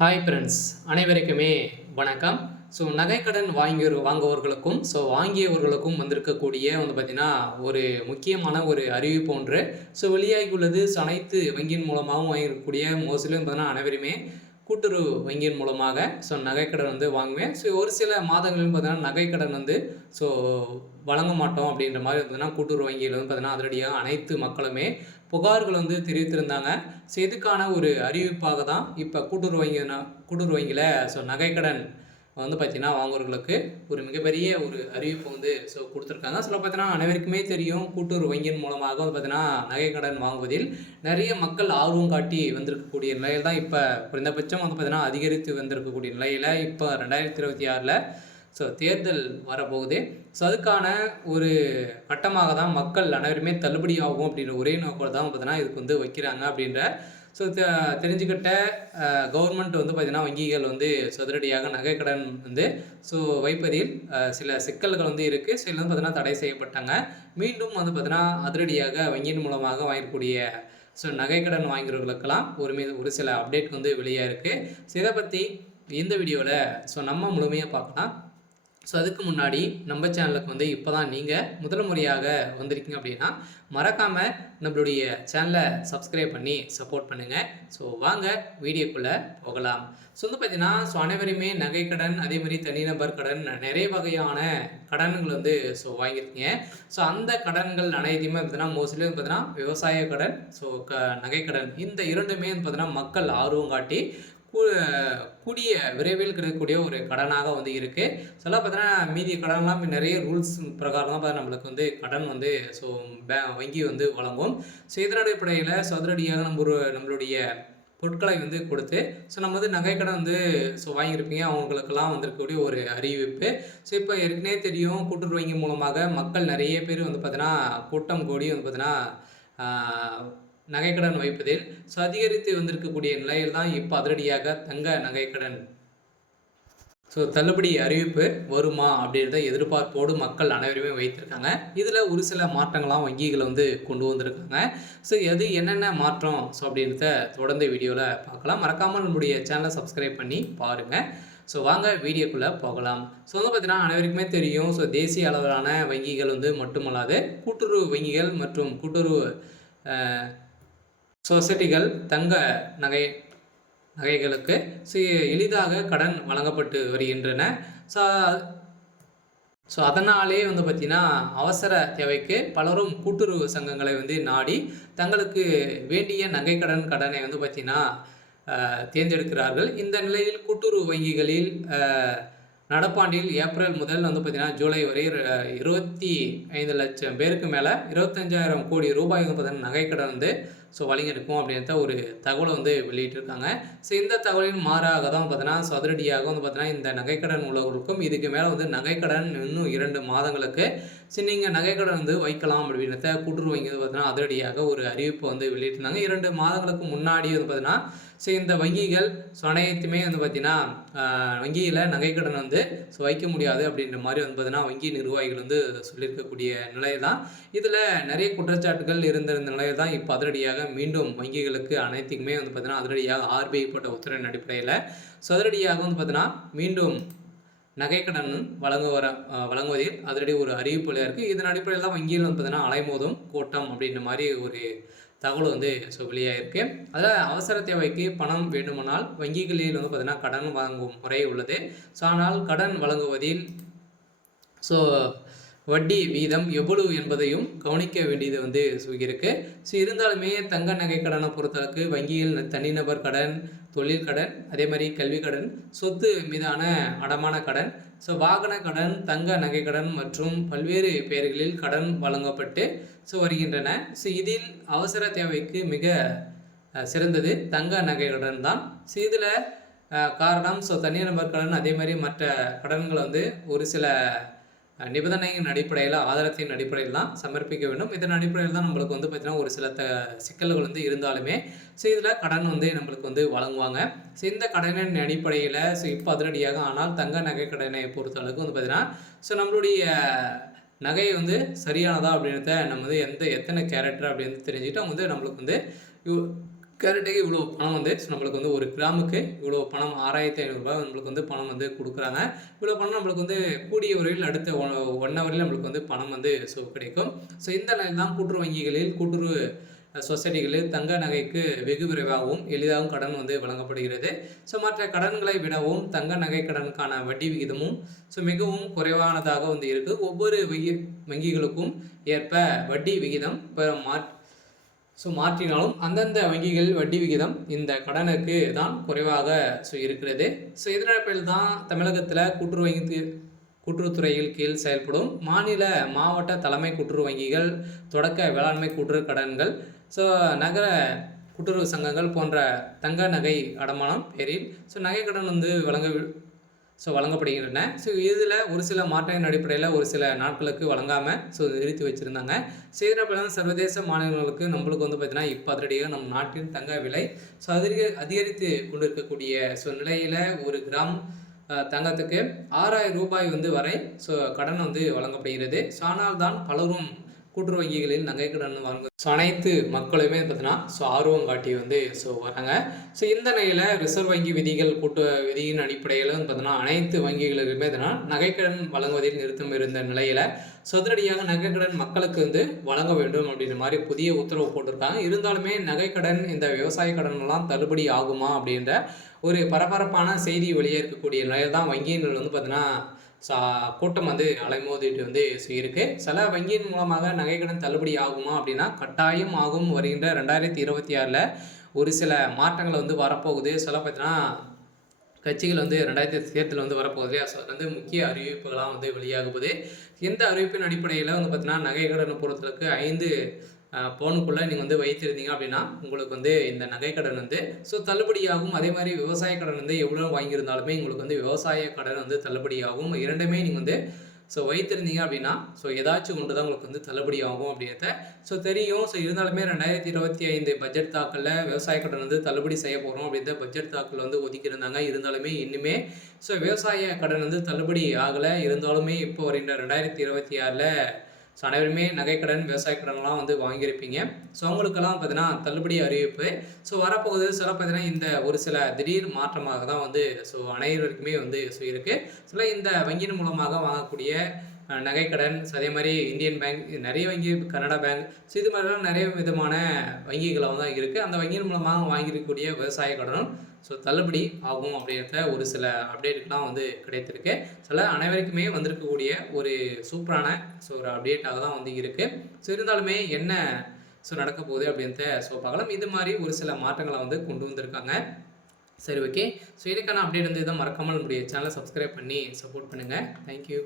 Hi friends, அனைவருக்குமே வணக்கம். So நகைக்கடன் வாங்குவவர்களுக்கும் வாங்கியவர்களுக்கும் வந்திருக்கக்கூடிய பார்த்தீங்கன்னா ஒரு முக்கியமான ஒரு அறிவிப்பு ஒன்று வெளியாகி உள்ளது. அனைத்து வங்கியின் மூலமாகவும் வாங்கியிருக்கக்கூடிய மோஸ்ட்லி பார்த்தீங்கன்னா அனைவருமே கூட்டுறவு வங்கியின் மூலமாக நகைக்கடன் வாங்குவேன். ஒரு சில மாதங்களிலும் பார்த்தீங்கன்னா நகைக்கடன் ஸோ வழங்க மாட்டோம் அப்படின்ற மாதிரி பார்த்தீங்கன்னா கூட்டுறவு வங்கியில் பார்த்தீங்கன்னா அதிரடியாக அனைத்து மக்களுமே புகார்கள் தெரிவித்திருந்தாங்க. இதுக்கான ஒரு அறிவிப்பாக தான் இப்போ கூட்டுறவு வங்கியில் நகைக்கடன் பார்த்தீங்கன்னா வாங்குவர்களுக்கு ஒரு மிகப்பெரிய ஒரு அறிவிப்பு கொடுத்துருக்காங்க. பார்த்தீங்கன்னா அனைவருக்குமே தெரியும், கூட்டுறவு வங்கியின் மூலமாக பார்த்தீங்கன்னா நகைக்கடன் வாங்குவதில் நிறைய மக்கள் ஆர்வம் காட்டி வந்திருக்கக்கூடிய நிலையில் தான் இப்போ குறைந்தபட்சம் பார்த்தீங்கன்னா அதிகரித்து வந்திருக்கக்கூடிய நிலையில் இப்போ 2026 தேர்தல் வரப்போகுது. அதுக்கான ஒரு கட்டமாக தான் மக்கள் அனைவருமே தள்ளுபடி ஆகும் அப்படின்ற ஒரே நோக்கம் தான் பார்த்தீங்கன்னா இதுக்கு வைக்கிறாங்க அப்படின்ற தெரிஞ்சுக்கிட்ட கவர்மெண்ட் பார்த்தீங்கன்னா வங்கிகள் சதுரடியாக நகைக்கடன் வைப்பதில் சில சிக்கல்கள் இருக்குது. சில பார்த்தீங்கன்னா தடை செய்யப்பட்டாங்க. மீண்டும் பார்த்தீங்கன்னா அதிரடியாக வங்கியின் மூலமாக வாங்கக்கூடிய நகைக்கடன் வாங்குறவர்களுக்கெல்லாம் ஒரு சில அப்டேட் வெளியாக இருக்குது. இதை பற்றி இந்த வீடியோவில் நம்ம முழுமையாக பார்க்கலாம். அதுக்கு முன்னாடி நம்ம சேனலுக்கு இப்போ தான் நீங்கள் முதல் முறையாக வந்திருக்கீங்க அப்படின்னா மறக்காமல் நம்மளுடைய சேனலை சப்ஸ்கிரைப் பண்ணி சப்போர்ட் பண்ணுங்கள். வாங்க வீடியோக்குள்ளே போகலாம். பார்த்தீங்கன்னா அனைவருமே நகைக்கடன், அதேமாதிரி தனிநபர் கடன், நிறைய வகையான கடன்கள் வாங்கியிருக்கீங்க. அந்த கடன்கள் அனைத்தையுமே பார்த்தீங்கன்னா மோஸ்ட்லி பார்த்தீங்கன்னா விவசாய கடன், நகைக்கடன் இந்த இரண்டுமே பார்த்தீங்கன்னா மக்கள் ஆர்வம் காட்டி கூடிய விரைவில் கிடைக்கக்கூடிய ஒரு கடனாக இருக்குது. பார்த்தீங்கன்னா மீதி கடன்லாம் நிறைய ரூல்ஸ் பிரகாரம் தான் பார்த்தா நம்மளுக்கு கடன் வங்கி வழங்கும். இதன் அடிப்படையில் சதுரடியாக நம்மளுடைய பொருட்களை கொடுத்து நம்ம நகைக்கடன் வாங்கியிருப்பீங்க. அவங்களுக்கெல்லாம் வந்திருக்கக்கூடிய ஒரு அறிவிப்பு. இப்போ ஏற்கனவே தெரியும், கூட்டுறவு வங்கி மூலமாக மக்கள் நிறைய பேர் பார்த்தீங்கன்னா கூட்டம் கூடி பார்த்தீங்கன்னா நகைக்கடன் வைப்பதில் அதிகரித்து வந்திருக்கக்கூடிய நிலையில் தான் இப்போ அதிரடியாக தங்க நகைக்கடன் தள்ளுபடி அறிவிப்பு வருமா அப்படின்றத எதிர்பார்ப்போடு மக்கள் அனைவருமே வைத்திருக்காங்க. இதில் ஒரு சில மாற்றங்கள்லாம் வங்கிகள் கொண்டு வந்திருக்காங்க. எது என்னென்ன மாற்றம் அப்படின்றத தொடர்ந்து வீடியோவில் பார்க்கலாம். மறக்காமல் நம்முடைய சேனலை சப்ஸ்கிரைப் பண்ணி பாருங்கள். வாங்க வீடியோக்குள்ளே போகலாம். பார்த்தீங்கன்னா அனைவருக்குமே தெரியும், தேசிய அளவிலான வங்கிகள் மட்டுமல்லாது கூட்டுறவு வங்கிகள் மற்றும் கூட்டுறவு சொசைட்டிகள் தங்க நகைகளுக்கு எளிதாக கடன் வழங்கப்பட்டு வருகின்றன. அதனாலே பார்த்திங்கன்னா அவசர தேவைக்கு பலரும் கூட்டுறவு சங்கங்களை நாடி தங்களுக்கு வேண்டிய கடனை பார்த்திங்கன்னா தேர்ந்தெடுக்கிறார்கள். இந்த நிலையில் கூட்டுறவு வங்கிகளில் நடப்பாண்டில் ஏப்ரல் முதல் பார்த்திங்கன்னா ஜூலை வரை 25 லட்சம் பேருக்கு மேலே 25,000 கோடி ரூபாய் பார்த்திங்கன்னா நகைக்கடன் வழங்கியிருக்கும் அப்படின்ற ஒரு தகவலை வெளியிட்டிருக்காங்க. இந்த தகவலின் மாறாக தான் பார்த்தீங்கன்னா சதுரடியாக பார்த்தீங்கன்னா இந்த நகைக்கடன் உள்ளவர்களுக்கும் இதுக்கு மேலே நகைக்கடன் இன்னும் 2 மாதங்களுக்கு நீங்கள் நகைக்கடன் வைக்கலாம் அப்படின்றத கூட்டுறவு வங்கி பார்த்தீங்கன்னா அதிரடியாக ஒரு அறிவிப்பை வெளியிட்டிருந்தாங்க. 2 மாதங்களுக்கு முன்னாடி பார்த்தீங்கன்னா இந்த வங்கிகள் அனைத்துமே பார்த்தீங்கன்னா வங்கியில் நகைக்கடன் வைக்க முடியாது அப்படின்ற மாதிரி பார்த்தீங்கன்னா வங்கி நிர்வாகிகள் சொல்லியிருக்கக்கூடிய நிலை தான். இதில் நிறைய குற்றச்சாட்டுகள் இருந்த நிலையில் தான் இப்போ அதிரடியாக மீண்டும் வங்கிகளுக்கு அனைத்துக்குமே பார்த்தீங்கன்னா அதிரடியாக RBI போட்ட உத்தரவின் அடிப்படையில் அதிரடியாக பார்த்தீங்கன்னா மீண்டும் நகைக்கடன் வழங்குவதில் அதிரடி ஒரு அறிவிப்புல இருக்குது. இதன் அடிப்படையில் தான் வங்கியில் பார்த்தீங்கன்னா அலைமோதும் கூட்டம் அப்படின்ற மாதிரி ஒரு தகவல் வெளியாகிருக்கு. அதில் அவசர தேவைக்கு பணம் வேண்டுமானால் வங்கிகளில் பார்த்தீங்கன்னா கடன் வாங்கும் முறை உள்ளது. ஆனால் கடன் வழங்குவதில் வட்டி வீதம் எவ்வளவு என்பதையும் கவனிக்க வேண்டியது இருக்கு. இருந்தாலுமே தங்க நகை கடனை பொறுத்தளவுக்கு வங்கியில் தனிநபர் கடன், தொழில் கடன், அதே மாதிரி கல்வி கடன், சொத்து மீதான அடமான கடன், வாகன கடன், தங்க நகை கடன் மற்றும் பல்வேறு பெயர்களில் கடன் வழங்கப்பட்டு வருகின்றன. இதில் அவசர தேவைக்கு மிக சிறந்தது தங்க நகை கடன் தான். இதில் காரணம் தனிநபர் கடன் அதே மாதிரி மற்ற கடன்கள் ஒரு சில நிபந்தனையின் அடிப்படையில், ஆதாரத்தின் அடிப்படையில் தான் சமர்ப்பிக்க வேண்டும். இதன் அடிப்படையில் தான் நம்மளுக்கு பார்த்திங்கன்னா ஒரு சில சிக்கல்கள் இருந்தாலுமே இதில் கடன் நம்மளுக்கு வழங்குவாங்க. இந்த கடனின் அடிப்படையில் இப்போ அதிரடியாக ஆனால் தங்க நகை கடனை பொறுத்த அளவுக்கு பார்த்திங்கன்னா நம்மளுடைய நகை சரியானதா அப்படின்றத நம்ம எத்தனை கேரக்டர் அப்படின்னு தெரிஞ்சுக்கிட்டு அவங்க நம்மளுக்கு கேரட்டுக்கு இவ்வளோ பணம் வந்து நம்மளுக்கு வந்து ஒரு கிராமுக்கு இவ்வளோ பணம் 6500 நம்மளுக்கு வந்து பணம் வந்து கொடுக்குறாங்க. இவ்வளோ பணம் நம்மளுக்கு வந்து கூடிய விரைவில் அடுத்த 1 ஹவர்ல நம்மளுக்கு வந்து பணம் வந்து கிடைக்கும். இந்த நிலையில் தான் கூட்டுறவு வங்கிகளில் கூட்டுறவு சொசைட்டிகளில் தங்க நகைக்கு வெகு விரைவாகவும் எளிதாகவும் கடன் வந்து வழங்கப்படுகிறது. மற்ற கடன்களை விடவும் தங்க நகை கடனுக்கான வட்டி விகிதமும் மிகவும் குறைவானதாக வந்து இருக்குது. ஒவ்வொரு வங்கிகளுக்கும் ஏற்ப வட்டி விகிதம் மாற்றினாலும் அந்தந்த வங்கிகள் வட்டி விகிதம் இந்த கடனுக்கு தான் குறைவாக இருக்கிறது. இதன் தான் தமிழகத்தில் கூட்டுறவுத்துறையில் கீழ் செயல்படும் மாநில மாவட்ட தலைமை கூட்டுறவு வங்கிகள், தொடக்க வேளாண்மை கூட்டுறவு கடன்கள், நகர கூட்டுறவு சங்கங்கள் போன்ற தங்க நகை அடமானம் பேரில் நகை கடன் வந்து வழங்கப்படுகின்றன. இதில் ஒரு சில மாற்றத்தின் அடிப்படையில் ஒரு சில நாட்களுக்கு வழங்காமல் நிறுத்தி வச்சுருந்தாங்க. இதனால் சர்வதேச மாநிலங்களுக்கு நம்மளுக்கு வந்து பார்த்திங்கன்னா இப்போ அதிரடியாக நம் நாட்டின் தங்க விலை அதிகரித்து கொண்டிருக்கக்கூடிய நிலையில் ஒரு கிராம் தங்கத்துக்கு 6000 ரூபாய் வந்து வரை கடன் வந்து வழங்கப்படுகிறது. ஆனால் தான் பலரும் கூட்டுறவு வங்கிகளில் நகை கடன் வாங்க அனைத்து மக்களுமே பார்த்தீங்கன்னா ஆர்வம் காட்டி வந்து வராங்க. இந்த நிலையில் ரிசர்வ் வங்கி விதியின் அடிப்படையில் வந்து பார்த்தீங்கன்னா அனைத்து வங்கிகளுக்குமே நகைக்கடன் வழங்குவதில் நிறுத்தம் இருந்த நிலையில் அதிரடியாக நகைக்கடன் மக்களுக்கு வந்து வழங்க வேண்டும் அப்படின்ற மாதிரி புதிய உத்தரவு போட்டிருக்காங்க. இருந்தாலுமே நகைக்கடன் இந்த விவசாய கடன்லாம் தள்ளுபடி ஆகுமா அப்படின்ற ஒரு பரபரப்பான செய்தி வெளியே இருக்கக்கூடிய நிலையில் தான் வங்கியினர் வந்து பார்த்தீங்கன்னா கூட்டம் வந்து அலைமோதிட்டு வந்து இருக்கு. சில வங்கியின் மூலமாக நகைக்கடன் தள்ளுபடி ஆகுமா அப்படின்னா கட்டாயம் ஆகும். வருகின்ற 2026 ஒரு சில மாற்றங்கள் வந்து வரப்போகுது. சில பார்த்தீங்கன்னா கட்சிகள் வந்து 2000 தேர்தல் வந்து வரப்போகுது. வந்து முக்கிய அறிவிப்புகளாக வந்து வெளியாகுது. எந்த அறிவிப்பின் அடிப்படையில் வந்து பார்த்தீங்கன்னா நகைக்கடனை பொறுத்தளவுக்கு 5 பவுனுக்குள்ளே நீங்கள் வந்து வைத்திருந்தீங்க அப்படின்னா உங்களுக்கு வந்து இந்த நகைக்கடன் வந்து தள்ளுபடியாகும். அதே மாதிரி விவசாய கடன் வந்து எவ்வளோ வாங்கியிருந்தாலுமே உங்களுக்கு வந்து விவசாய கடன் வந்து தள்ளுபடியாகும். இரண்டுமே நீங்கள் வந்து வைத்திருந்தீங்க அப்படின்னா ஏதாச்சும் ஒன்று தான் உங்களுக்கு வந்து தள்ளுபடி ஆகும் அப்படின்றத தெரியும். இருந்தாலுமே 2025 பட்ஜெட் தாக்கலில் விவசாய கடன் வந்து தள்ளுபடி செய்ய போகிறோம் அப்படின்ற பட்ஜெட் தாக்கல் வந்து ஒதுக்கியிருந்தாங்க. இருந்தாலுமே இன்னுமே விவசாய கடன் வந்து தள்ளுபடி ஆகலை. இருந்தாலுமே இப்போ வருகின்ற 2026 அனைவருமே நகைக்கடன் விவசாய கடன்லாம் வந்து வாங்கியிருப்பீங்க. அவங்களுக்கெல்லாம் பார்த்தீங்கன்னா தள்ளுபடி அறிவிப்பு வரப்போகுது. பார்த்தீங்கன்னா இந்த ஒரு சில திடீர் மாற்றமாக தான் வந்து அனைவருக்குமே வந்து இருக்குது. இந்த வங்கியின் மூலமாக வாங்கக்கூடிய நகைக்கடன், அதே மாதிரி இந்தியன் பேங்க், நிறைய வங்கி, கனடா பேங்க், இது மாதிரிலாம் நிறைய விதமான வங்கிகளாக தான் இருக்குது. அந்த வங்கியின் மூலமாக வாங்கியிருக்கக்கூடிய விவசாய கடனும் தள்ளுபடி ஆகும் அப்படின்றத ஒரு சில அப்டேட்டுலாம் வந்து கிடைத்திருக்கு. அனைவருக்குமே வந்திருக்கக்கூடிய ஒரு சூப்பரான ஒரு அப்டேட்டாக தான் வந்து இருக்குது. இருந்தாலுமே என்ன நடக்க போகுது அப்படின்றத பார்க்கலாம். இது மாதிரி ஒரு சில மாற்றங்களை வந்து கொண்டு வந்திருக்காங்க. சரி, ஓகே. இதுக்கான அப்டேட் வந்து இதை மறக்காமல் நம்முடைய சேனலை சப்ஸ்கிரைப் பண்ணி சப்போர்ட் பண்ணுங்கள். தேங்க்யூ.